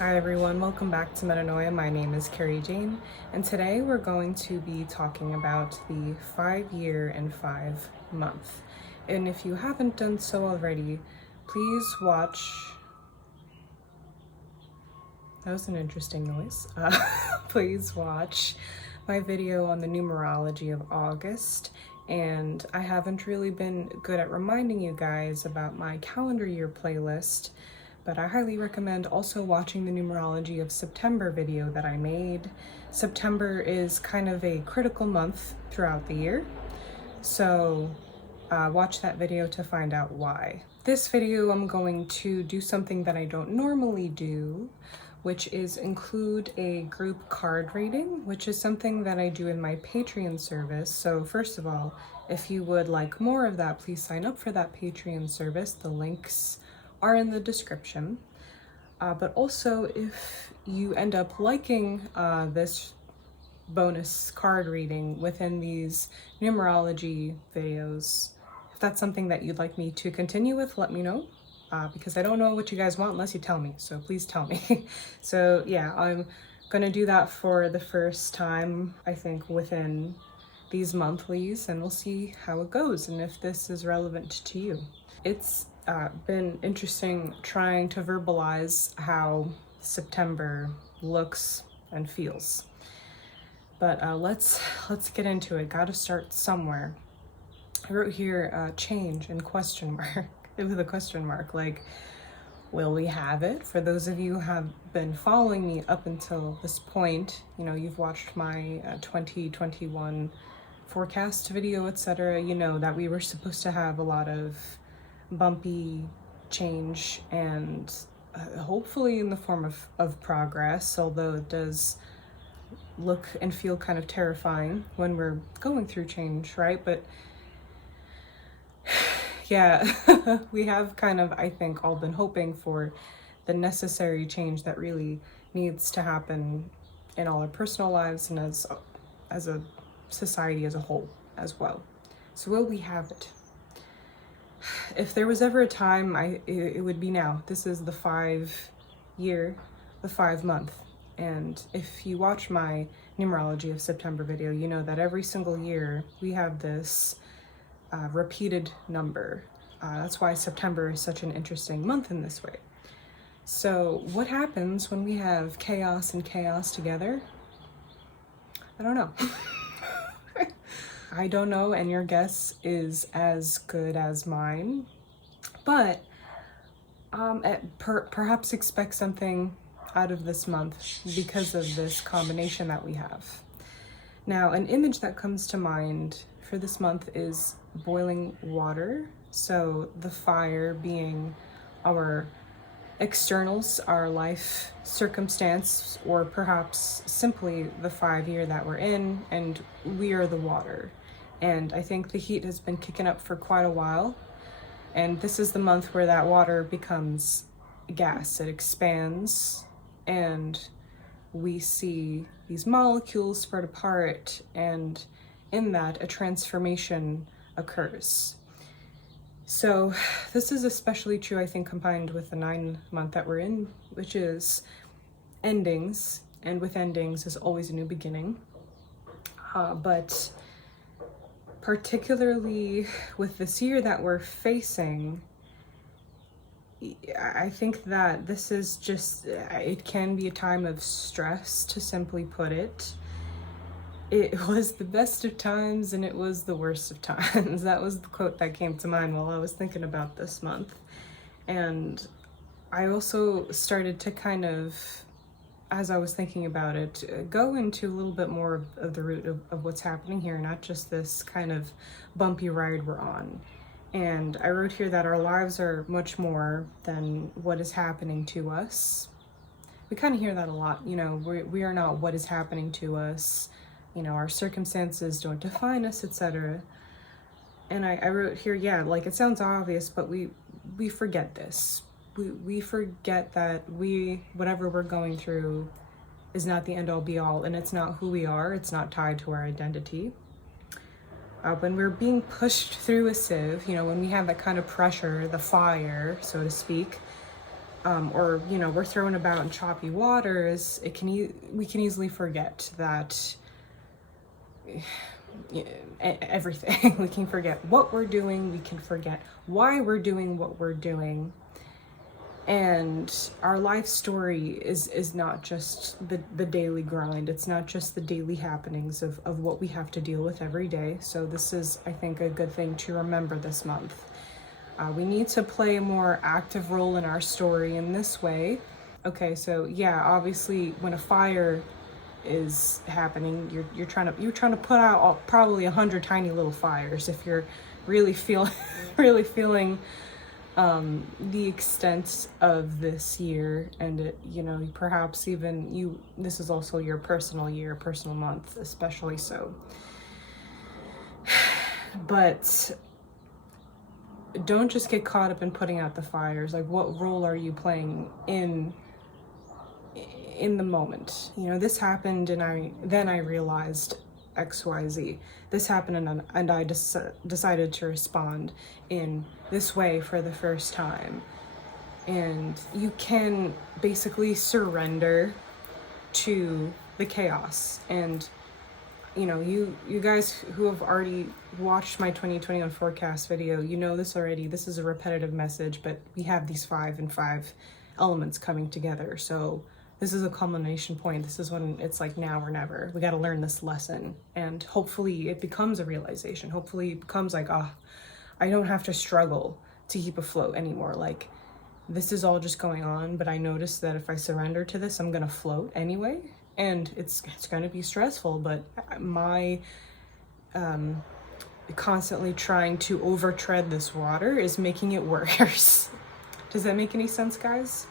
Hi everyone, welcome back to Metanoia. My name is Carrie Jane, and today we're going to be talking about the 5-year and 5-month. And if you haven't done so already, please watch. That was an interesting noise. Please watch my video on the numerology of August. And I haven't really been good at reminding you guys about my calendar year playlist, but I highly recommend also watching the numerology of September video that I made. September is kind of a critical month throughout the year, so watch that video to find out why. This video I'm going to do something that I don't normally do, which is include a group card reading, which is something that I do in my Patreon service. So first of all, if you would like more of that, please sign up for that Patreon service. The links are in the description. But also, if you end up liking this bonus card reading within these numerology videos, if that's something that you'd like me to continue with, let me know. Because I don't know what you guys want unless you tell me, so please tell me. So yeah, I'm gonna do that for the first time, I think, within these monthlies, and we'll see how it goes and if this is relevant to you. It's been interesting trying to verbalize how September looks and feels. But let's get into it. Gotta start somewhere. I wrote here change and question mark. With a question mark, like, will we have it? For those of you who have been following me up until this point, you know, you've watched my 2021 forecast video, etc. You know that we were supposed to have a lot of bumpy change and hopefully in the form of progress, although it does look and feel kind of terrifying when we're going through change, right? But yeah, we have kind of, I think, all been hoping for the necessary change that really needs to happen in all our personal lives and as a society as a whole as well. So will we have it? If there was ever a time, it would be now. This is the 5-year, the 5-month. And if you watch my numerology of September video, you know that every single year we have this repeated number. That's why September is such an interesting month in this way. So what happens when we have chaos and chaos together? I don't know. I don't know, and your guess is as good as mine. But perhaps expect something out of this month because of this combination that we have. Now, an image that comes to mind for this month is boiling water. So the fire being our externals, our life circumstance, or perhaps simply the 5-year that we're in, and we are the water. And I think the heat has been kicking up for quite a while. And this is the month where that water becomes gas. It expands, and we see these molecules spread apart, and in that, a transformation occurs. So this is especially true, I think, combined with the 9-month that we're in, which is endings, and with endings is always a new beginning. But particularly with this year that we're facing, I think that this is just, it can be a time of stress, to simply put it. It was the best of times and it was the worst of times. That was the quote that came to mind while I was thinking about this month. And I also started to kind of, as I was thinking about it, go into a little bit more of the root of what's happening here, not just this kind of bumpy ride we're on. And I wrote here that our lives are much more than what is happening to us. We kind of hear that a lot, you know, we are not what is happening to us. You know, our circumstances don't define us, etc. And I wrote here, yeah, like it sounds obvious, but we forget this. We forget that whatever we're going through is not the end all be all, and it's not who we are. It's not tied to our identity. When we're being pushed through a sieve, you know, when we have that kind of pressure, the fire, so to speak, or, you know, we're thrown about in choppy waters, we can easily forget that everything. We can forget what we're doing. We can forget why we're doing what we're doing. And our life story is not just the daily grind. It's not just the daily happenings of what we have to deal with every day. So this is, I think, a good thing to remember this month. We need to play a more active role in our story in this way. Okay, so yeah, obviously when a fire is happening, you're trying to put out probably 100 tiny little fires if you're really really feeling the extent of this year. And it, you know, perhaps even this is also your personal year, personal month, especially so. But don't just get caught up in putting out the fires. Like, what role are you playing in the moment? You know, this happened and then I realized XYZ. This happened and I decided to respond in this way for the first time. And you can basically surrender to the chaos. And you know, you guys who have already watched my 2021 forecast video, you know this already. This is a repetitive message, but we have these 5 and 5 elements coming together. So this is a culmination point. This is when it's like now or never. We got to learn this lesson, and hopefully it becomes a realization. Hopefully it becomes like, I don't have to struggle to keep afloat anymore. Like, this is all just going on, but I noticed that if I surrender to this, I'm gonna float anyway. And it's going to be stressful, but my constantly trying to overtread this water is making it worse. Does that make any sense, guys?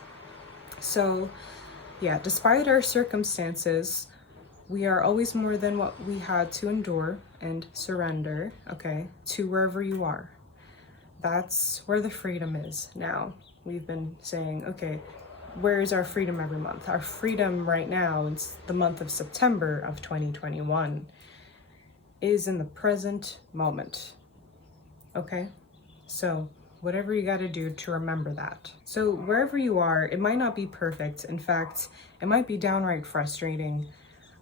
So, yeah, despite our circumstances, we are always more than what we had to endure, and surrender, okay, to wherever you are. That's where the freedom is now. We've been saying, okay, where is our freedom every month? Our freedom right now, it's the month of September of 2021, is in the present moment. Okay? So whatever you got to do to remember that. So wherever you are, it might not be perfect. In fact, it might be downright frustrating,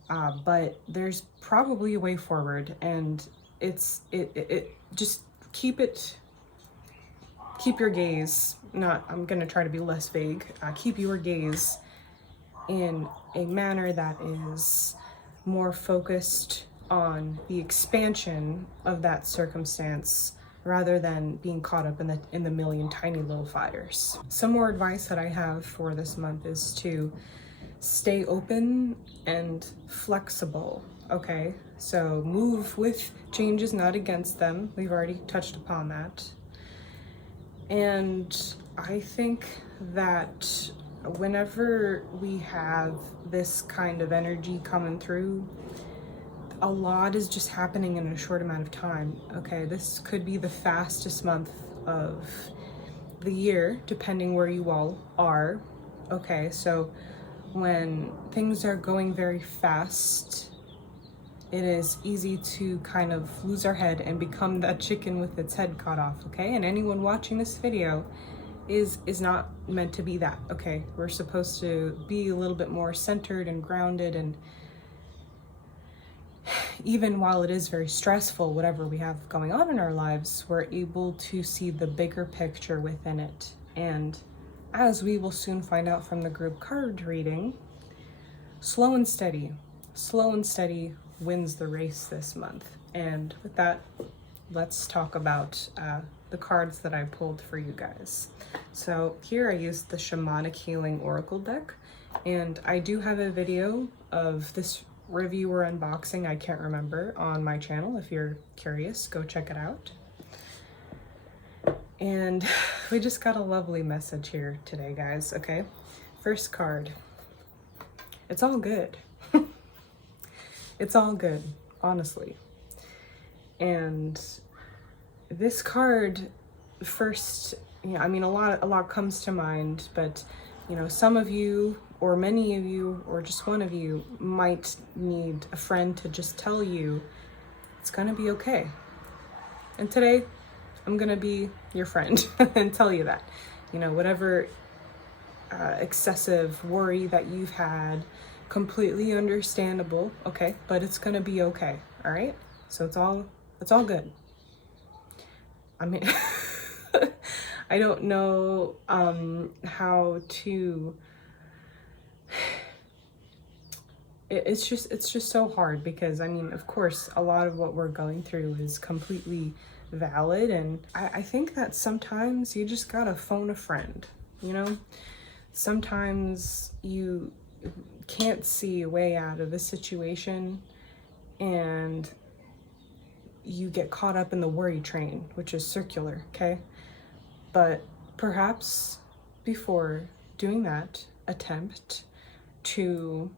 but there's probably a way forward. And it just keep your gaze. I'm going to try to be less vague. Keep your gaze in a manner that is more focused on the expansion of that circumstance rather than being caught up in the million tiny little fires. Some more advice that I have for this month is to stay open and flexible. Okay, so move with changes, not against them. We've already touched upon that. And I think that whenever we have this kind of energy coming through, a lot is just happening in a short amount of time. Okay, this could be the fastest month of the year, depending where you all are. Okay, so when things are going very fast, it is easy to kind of lose our head and become that chicken with its head cut off, okay? And anyone watching this video is not meant to be that, okay? We're supposed to be a little bit more centered and grounded, and even while it is very stressful, whatever we have going on in our lives, we're able to see the bigger picture within it. And as we will soon find out from the group card reading, slow and steady wins the race this month. And with that, let's talk about the cards that I pulled for you guys. So here I used the Shamanic Healing Oracle deck, and I do have a video of this review or unboxing, I can't remember, on my channel. If you're curious, go check it out. And we just got a lovely message here today, guys. Okay, first card. It's all good. It's all good, honestly. And this card, first, you know, I mean, a lot comes to mind, but you know, some of you, or many of you, or just one of you might need a friend to just tell you it's gonna be okay. And today, I'm gonna be your friend and tell you that, you know, whatever excessive worry that you've had. Completely understandable, okay? But it's gonna be okay, all right? So it's all good. I mean, I don't know how to. It's just so hard because I mean, of course, a lot of what we're going through is completely valid, and I think that sometimes you just gotta phone a friend, you know? Sometimes you can't see a way out of a situation and you get caught up in the worry train, which is circular, okay? But perhaps before doing that, attempt to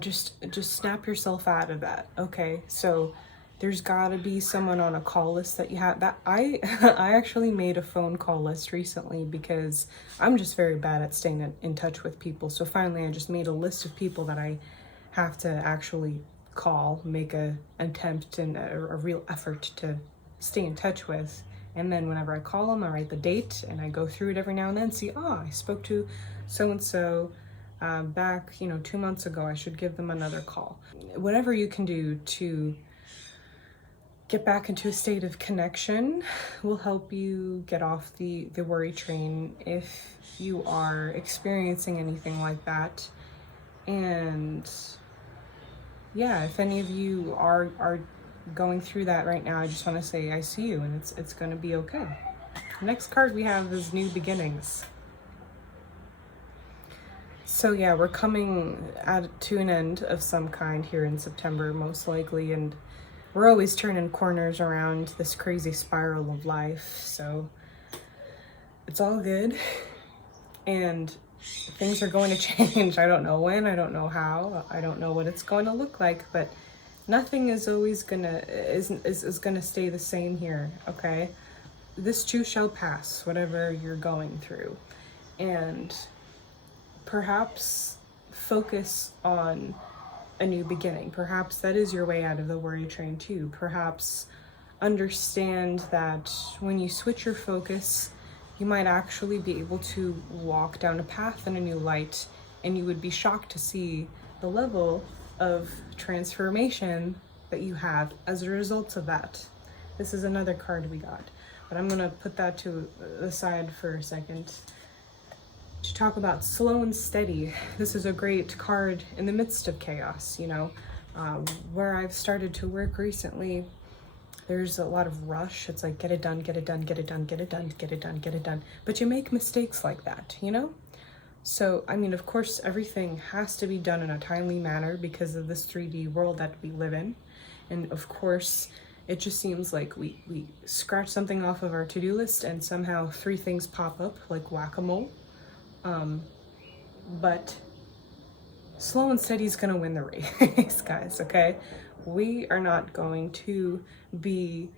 just snap yourself out of that. Okay, so there's got to be someone on a call list that you have. That I I actually made a phone call list recently because I'm just very bad at staying in touch with people. So finally I just made a list of people that I have to actually call, make a attempt and a real effort to stay in touch with. And then whenever I call them, I write the date and I go through it every now and then, see, oh, I spoke to so-and-so back, 2 months ago. I should give them another call. Whatever you can do to get back into a state of connection will help you get off the worry train if you are experiencing anything like that. And yeah, if any of you are going through that right now, I just want to say I see you, and it's going to be okay. The next card we have is New Beginnings. So yeah, we're coming to an end of some kind here in September, most likely, and we're always turning corners around this crazy spiral of life, so it's all good, and things are going to change. I don't know when, I don't know how, I don't know what it's going to look like, but nothing is always gonna stay the same here, okay? This too shall pass, whatever you're going through, and perhaps focus on a new beginning. Perhaps that is your way out of the worry train too. Perhaps understand that when you switch your focus, you might actually be able to walk down a path in a new light, and you would be shocked to see the level of transformation that you have as a result of that. This is another card we got, but I'm gonna put that to the side for a second to talk about slow and steady. This is a great card in the midst of chaos, where I've started to work recently. There's a lot of rush. It's like, get it done, get it done, get it done, get it done, get it done, get it done. But you make mistakes like that, So, I mean, of course, everything has to be done in a timely manner because of this 3D world that we live in. And of course, it just seems like we scratch something off of our to-do list and somehow 3 things pop up like whack-a-mole. But slow and steady is going to win the race, guys, okay? We are not going to be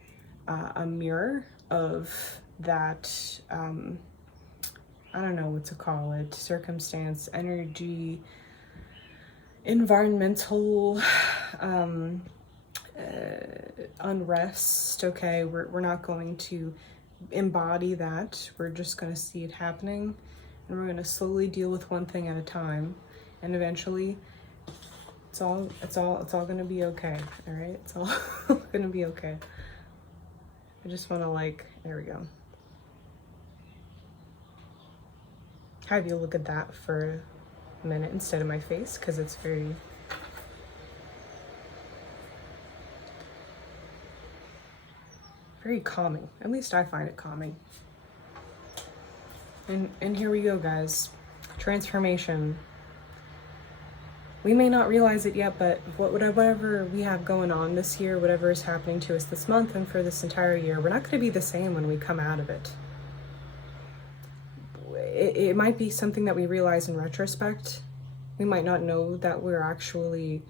a mirror of that, I don't know what to call it, circumstance, energy, environmental unrest, okay? We're not going to embody that. We're just going to see it happening, and we're going to slowly deal with one thing at a time, and eventually it's all going to be okay, all right? It's all going to be okay. I just want to there we go. Have you look at that for a minute instead of my face, because it's very calming. At least I find it calming. And here we go, guys. Transformation. We may not realize it yet, but whatever we have going on this year, whatever is happening to us this month and for this entire year, we're not going to be the same when we come out of it. It might be something that we realize in retrospect. We might not know that we're actually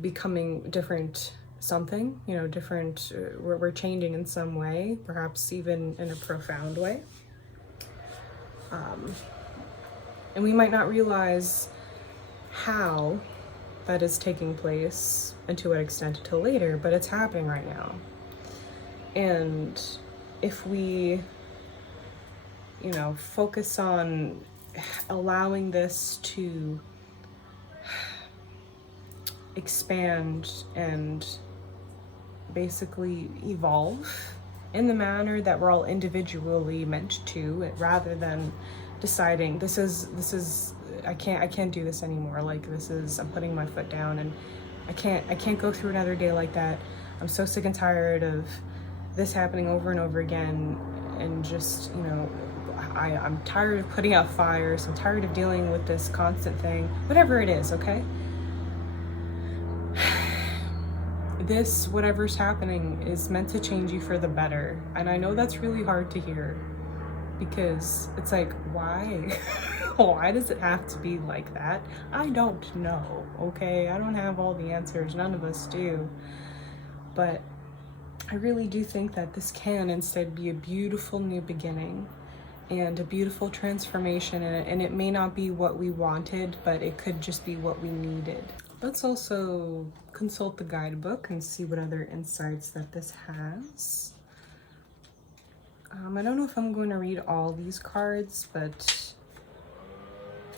becoming different something, different, we're changing in some way, perhaps even in a profound way. And we might not realize how that is taking place and to what extent until later, but it's happening right now. And if we you know, focus on allowing this to expand and basically evolve in the manner that we're all individually meant to, rather than deciding this is I can't do this anymore. Like, I'm putting my foot down, and I can't go through another day like that. I'm so sick and tired of this happening over and over again, and just, you know, I'm tired of putting out fires. I'm tired of dealing with this constant thing, whatever it is, okay? This, whatever's happening, is meant to change you for the better. And I know that's really hard to hear, because it's like, why? Why does it have to be like that? I don't know, okay? I don't have all the answers. None of us do. But I really do think that this can instead be a beautiful new beginning and a beautiful transformation. And it may not be what we wanted, but it could just be what we needed. Let's also consult the guidebook and see what other insights that this has. I don't know if I'm going to read all these cards, but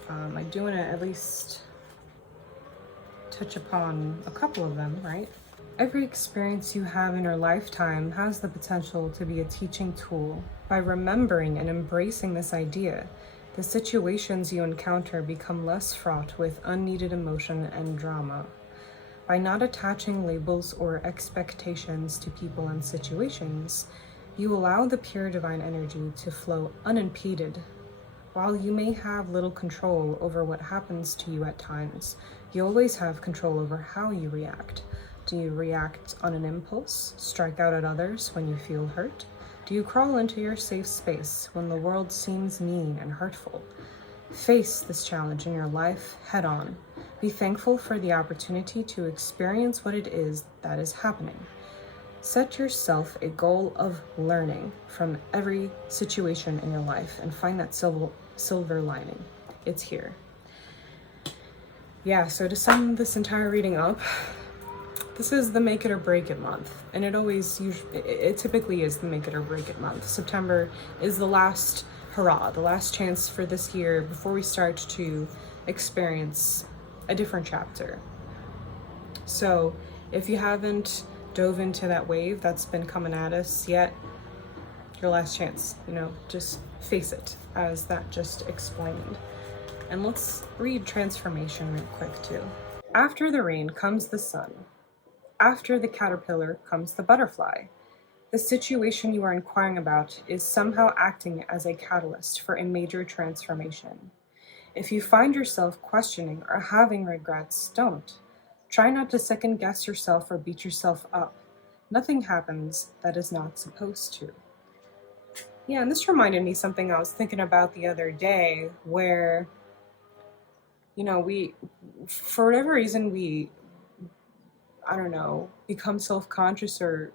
I do want to at least touch upon a couple of them, right? Every experience you have in your lifetime has the potential to be a teaching tool. By remembering and embracing this idea, the situations you encounter become less fraught with unneeded emotion and drama. By not attaching labels or expectations to people and situations, you allow the pure divine energy to flow unimpeded. While you may have little control over what happens to you at times, you always have control over how you react. Do you react on an impulse, strike out at others when you feel hurt? Do you crawl into your safe space when the world seems mean and hurtful? Face this challenge in your life head on. Be thankful for the opportunity to experience what it is that is happening. Set yourself a goal of learning from every situation in your life and find that silver lining. It's here. Yeah, so to sum this entire reading up, this is the make it or break it month, and it typically is the make it or break it month. September is the last hurrah, the last chance for this year before we start to experience a different chapter. So if you haven't dove into that wave that's been coming at us yet, your last chance, you know, just face it, as that just explained. And let's read transformation real quick too. After the rain comes the sun. After the caterpillar comes the butterfly. The situation you are inquiring about is somehow acting as a catalyst for a major transformation. If you find yourself questioning or having regrets, don't. Try not to second guess yourself or beat yourself up. Nothing happens that is not supposed to. Yeah, and this reminded me something I was thinking about the other day, where, you know, for whatever reason, I don't know, become self-conscious or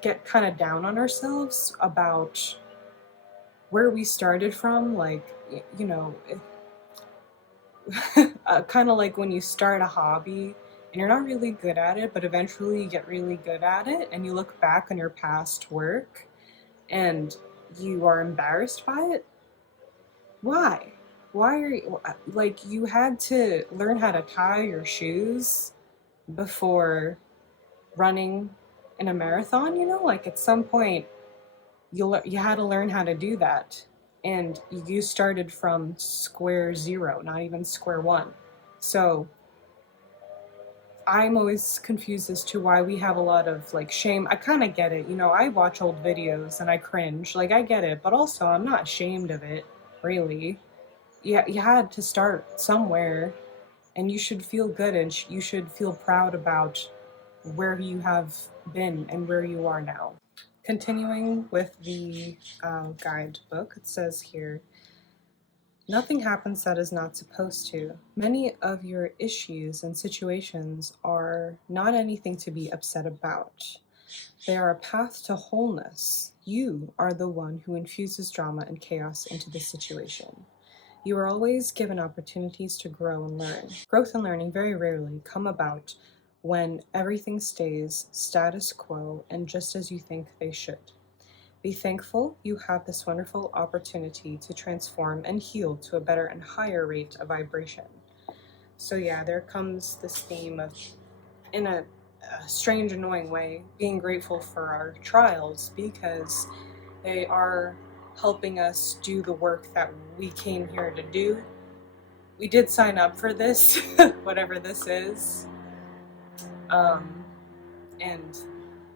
get kind of down on ourselves about where we started from. Like, you know, kind of like when you start a hobby and you're not really good at it, but eventually you get really good at it, and you look back on your past work and you are embarrassed by it. Why? Why are you, like, you had to learn how to tie your shoes before running in a marathon, you know? Like, at some point you had to learn how to do that, and you started from square zero, not even square one. So I'm always confused as to why we have a lot of like shame. I kind of get it, you know, I watch old videos and I cringe, like, I get it, but also I'm not ashamed of it, really. You had to start somewhere, and you should feel good, and you should feel proud about where you have been and where you are now. Continuing with the guidebook, it says here, nothing happens that is not supposed to. Many of your issues and situations are not anything to be upset about. They are a path to wholeness. You are the one who infuses drama and chaos into the situation. You are always given opportunities to grow and learn. Growth and learning very rarely come about when everything stays status quo and just as you think they should. Be thankful you have this wonderful opportunity to transform and heal to a better and higher rate of vibration. So yeah, there comes this theme of, in a strange, annoying way, being grateful for our trials because they are helping us do the work that we came here to do. We did sign up for this, whatever this is. And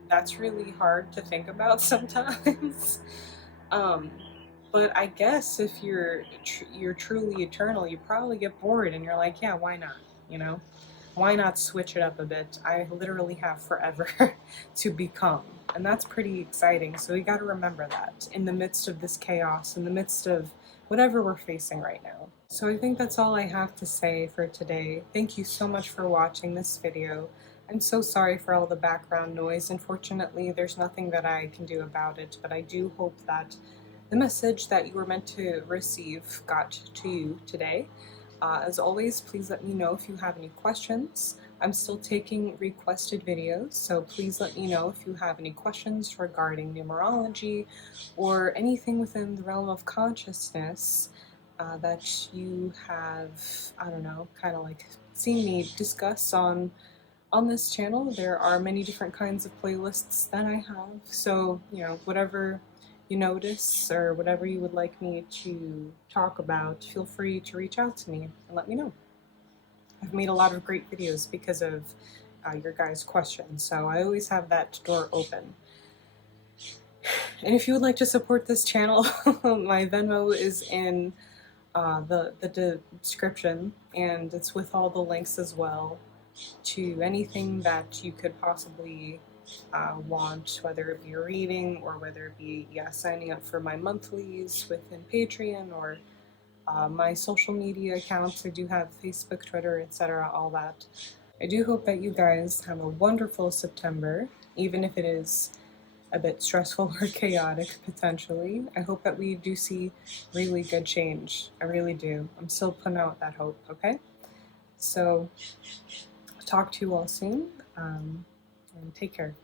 that's really hard to think about sometimes. um, but I guess if you're truly eternal, you probably get bored and you're like, yeah, why not? You know, why not switch it up a bit? I literally have forever to become, and that's pretty exciting. So we got to remember that in the midst of this chaos, in the midst of whatever we're facing right now. So I think that's all I have to say for today. Thank you so much for watching this video. I'm so sorry for all the background noise. Unfortunately, there's nothing that I can do about it, but I do hope that the message that you were meant to receive got to you today. As always, please let me know if you have any questions. I'm still taking requested videos, so please let me know if you have any questions regarding numerology or anything within the realm of consciousness that you have, I don't know, kind of like seen me discuss on this channel. There are many different kinds of playlists that I have, so whatever you notice or whatever you would like me to talk about, feel free to reach out to me and let me know. I've made a lot of great videos because of your guys' questions, so I always have that door open. And if you would like to support this channel, my Venmo is in the description, and it's with all the links as well to anything that you could possibly want, whether it be a reading or whether it be signing up for my monthlies within Patreon or my social media accounts. I do have Facebook, Twitter, etc., all that. I do hope that you guys have a wonderful September, even if it is a bit stressful or chaotic potentially. I hope that we do see really good change. I really do. I'm still putting out that hope, okay? So, talk to you all soon, and take care.